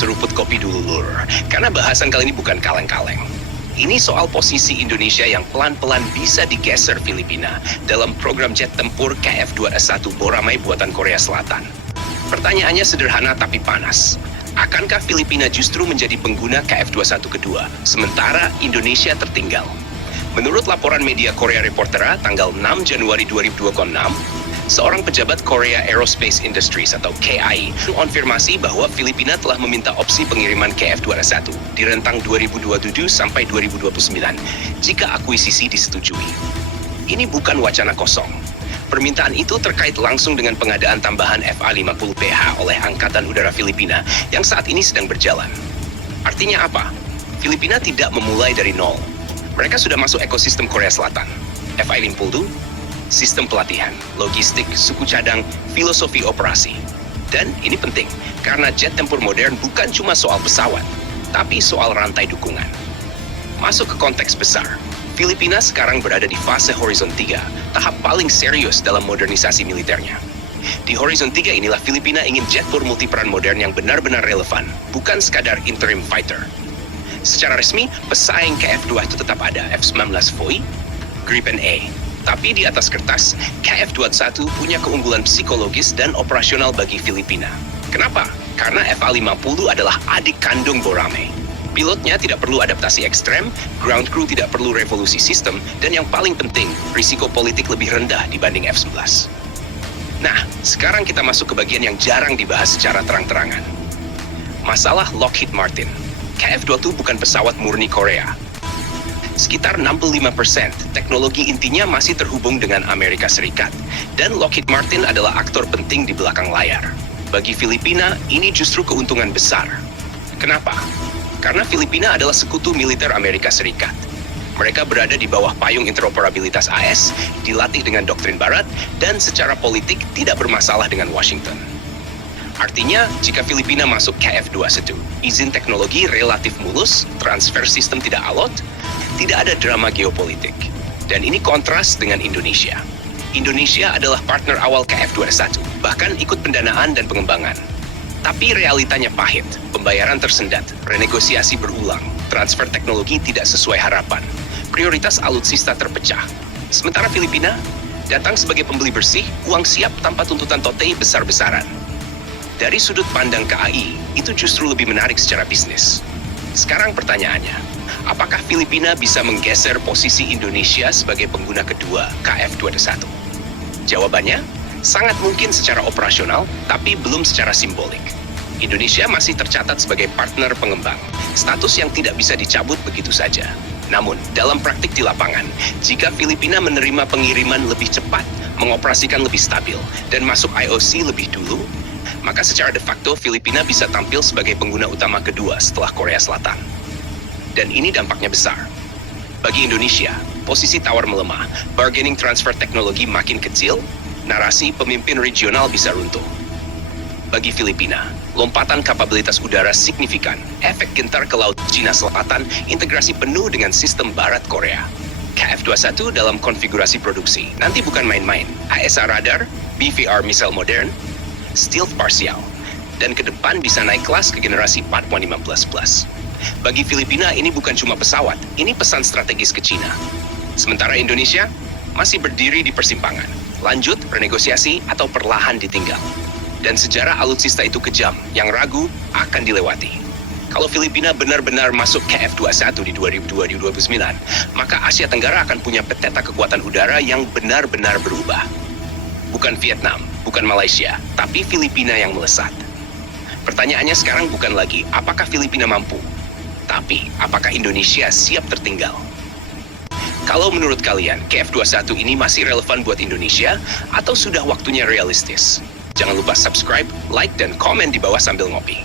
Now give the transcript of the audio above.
seruput kopi dulu, Lur. Karena bahasan kali ini bukan kaleng-kaleng. Ini soal posisi Indonesia yang pelan-pelan bisa digeser Filipina dalam program jet tempur KF-21 Boramae buatan Korea Selatan. Pertanyaannya sederhana tapi panas. Akankah Filipina justru menjadi pengguna KF-21 kedua, sementara Indonesia tertinggal? Menurut laporan media Korea Reportera tanggal 6 Januari 2026, seorang pejabat Korea Aerospace Industries atau KAI mengonfirmasi bahwa Filipina telah meminta opsi pengiriman KF-21 di rentang 2027 sampai 2029 jika akuisisi disetujui. Ini bukan wacana kosong. Permintaan itu terkait langsung dengan pengadaan tambahan FA-50PH oleh Angkatan Udara Filipina yang saat ini sedang berjalan. Artinya apa? Filipina tidak memulai dari nol. Mereka sudah masuk ekosistem Korea Selatan. FA-50, sistem pelatihan, logistik, suku cadang, filosofi operasi. Dan ini penting, karena jet tempur modern bukan cuma soal pesawat, tapi soal rantai dukungan. Masuk ke konteks besar, Filipina sekarang berada di fase Horizon 3, tahap paling serius dalam modernisasi militernya. Di Horizon 3 inilah Filipina ingin jet tempur multiperan modern yang benar-benar relevan, bukan sekadar interim fighter. Secara resmi, pesaing KF-2 itu tetap ada, F-19 Foy, Gripen A. Tapi di atas kertas, KF-21 punya keunggulan psikologis dan operasional bagi Filipina. Kenapa? Karena FA-50 adalah adik kandung Boramae. Pilotnya tidak perlu adaptasi ekstrem, ground crew tidak perlu revolusi sistem, dan yang paling penting, risiko politik lebih rendah dibanding F-11. Nah, sekarang kita masuk ke bagian yang jarang dibahas secara terang-terangan. Masalah Lockheed Martin. KF-21 bukan pesawat murni Korea. Sekitar 65% teknologi intinya masih terhubung dengan Amerika Serikat. Dan Lockheed Martin adalah aktor penting di belakang layar. Bagi Filipina, ini justru keuntungan besar. Kenapa? Karena Filipina adalah sekutu militer Amerika Serikat. Mereka berada di bawah payung interoperabilitas AS, dilatih dengan doktrin Barat, dan secara politik tidak bermasalah dengan Washington. Artinya, jika Filipina masuk KF-21, izin teknologi relatif mulus, transfer sistem tidak alot, tidak ada drama geopolitik. Dan ini kontras dengan Indonesia. Indonesia adalah partner awal KF-21, bahkan ikut pendanaan dan pengembangan. Tapi realitanya pahit, pembayaran tersendat, renegosiasi berulang, transfer teknologi tidak sesuai harapan, prioritas alutsista terpecah. Sementara Filipina datang sebagai pembeli bersih, uang siap tanpa tuntutan totei besar-besaran. Dari sudut pandang KAI, itu justru lebih menarik secara bisnis. Sekarang pertanyaannya, apakah Filipina bisa menggeser posisi Indonesia sebagai pengguna kedua KF-21? Jawabannya, sangat mungkin secara operasional, tapi belum secara simbolik. Indonesia masih tercatat sebagai partner pengembang, status yang tidak bisa dicabut begitu saja. Namun, dalam praktik di lapangan, jika Filipina menerima pengiriman lebih cepat, mengoperasikan lebih stabil, dan masuk IOC lebih dulu, maka secara de facto Filipina bisa tampil sebagai pengguna utama kedua setelah Korea Selatan. Dan ini dampaknya besar. Bagi Indonesia, posisi tawar melemah, bargaining transfer teknologi makin kecil, narasi pemimpin regional bisa runtuh. Bagi Filipina, lompatan kapabilitas udara signifikan, efek gentar ke Laut Cina Selatan, integrasi penuh dengan sistem Barat Korea. KF-21 dalam konfigurasi produksi, nanti bukan main-main, AESA radar, BVR misal modern, stealth parsial, dan ke depan bisa naik kelas ke generasi 4.15+. Bagi Filipina ini bukan cuma pesawat, ini pesan strategis ke Cina. Sementara Indonesia masih berdiri di persimpangan, lanjut, renegosiasi, atau perlahan ditinggal. Dan sejarah alutsista itu kejam, yang ragu akan dilewati. Kalau Filipina benar-benar masuk KF-21 di 2029, maka Asia Tenggara akan punya peteta kekuatan udara yang benar-benar berubah. Bukan Vietnam, bukan Malaysia, tapi Filipina yang melesat. Pertanyaannya sekarang bukan lagi apakah Filipina mampu, tapi apakah Indonesia siap tertinggal. Kalau menurut kalian, KF-21 ini masih relevan buat Indonesia atau sudah waktunya realistis? Jangan lupa subscribe, like, dan komen di bawah sambil ngopi.